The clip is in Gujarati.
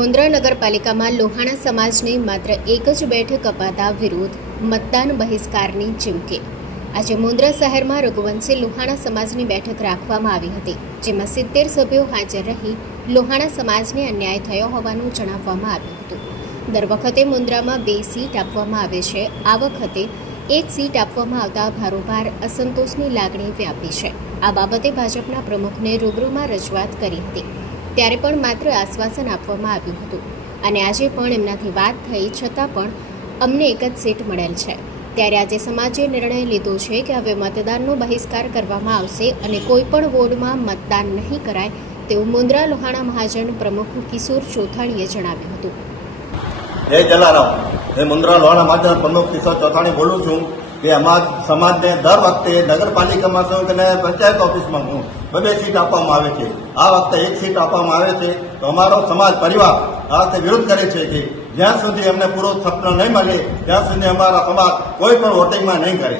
મુન્દ્રા નગરપાલિકામાં લોહાણા સમાજને માત્ર એક જ બેઠક અપાતા વિરોધ, મતદાન બહિષ્કારની ચીમકી। આજે મુન્દ્રા શહેરમાં રઘુવંશી લોહાણા સમાજની બેઠક રાખવામાં આવી હતી, જેમાં 70 સભ્યો હાજર રહી લોહાણા સમાજને અન્યાય થયો હોવાનું જણાવવામાં આવ્યું હતું। દર વખતે મુન્દ્રામાં 2 સીટ આપવામાં આવે છે, આ વખતે 1 સીટ આપવામાં આવતા ભારોભાર અસંતોષની લાગણી વ્યાપી છે। આ બાબતે ભાજપના પ્રમુખને રૂબરૂમાં રજૂઆત કરી હતી, ત્યારે પણ માત્ર આશ્વાસન આપવામાં આવ્યું હતું અને આજે પણ એમનાથી વાત થઈ છતાં પણ અમને એક જ સીટ મળેલ છે। ત્યારે આજે સમાજે નિર્ણય લીધો છે કે હવે મતદાનનો બહિષ્કાર કરવામાં આવશે અને કોઈ પણ વોર્ડમાં મતદાન નહીં કરાય તેવું મુન્દ્રા લોહાણા મહાજન પ્રમુખ કિશોર ચોથાણીએ જણાવ્યું હતું। જય જલારામ, હું મુન્દ્રા લોહાણા મહાજન પ્રમુખ કિશોર ચોથાણી બોલું છું કે અમારા સમાજને દર વખતે નગરપાલિકામાં કહું કે પંચાયત ઓફિસમાં હું 2 સીટ આપવામાં આવે છે, આ વખતે 1 સીટ આપવામાં આવે છે। તો અમારો સમાજ પરિવાર આ વખતે વિરોધ કરે છે કે જ્યાં સુધી અમને પૂરો સપનો નહીં મળે ત્યાં સુધી અમારા સમાજ કોઈ પણ વોટિંગમાં નહીં કરે।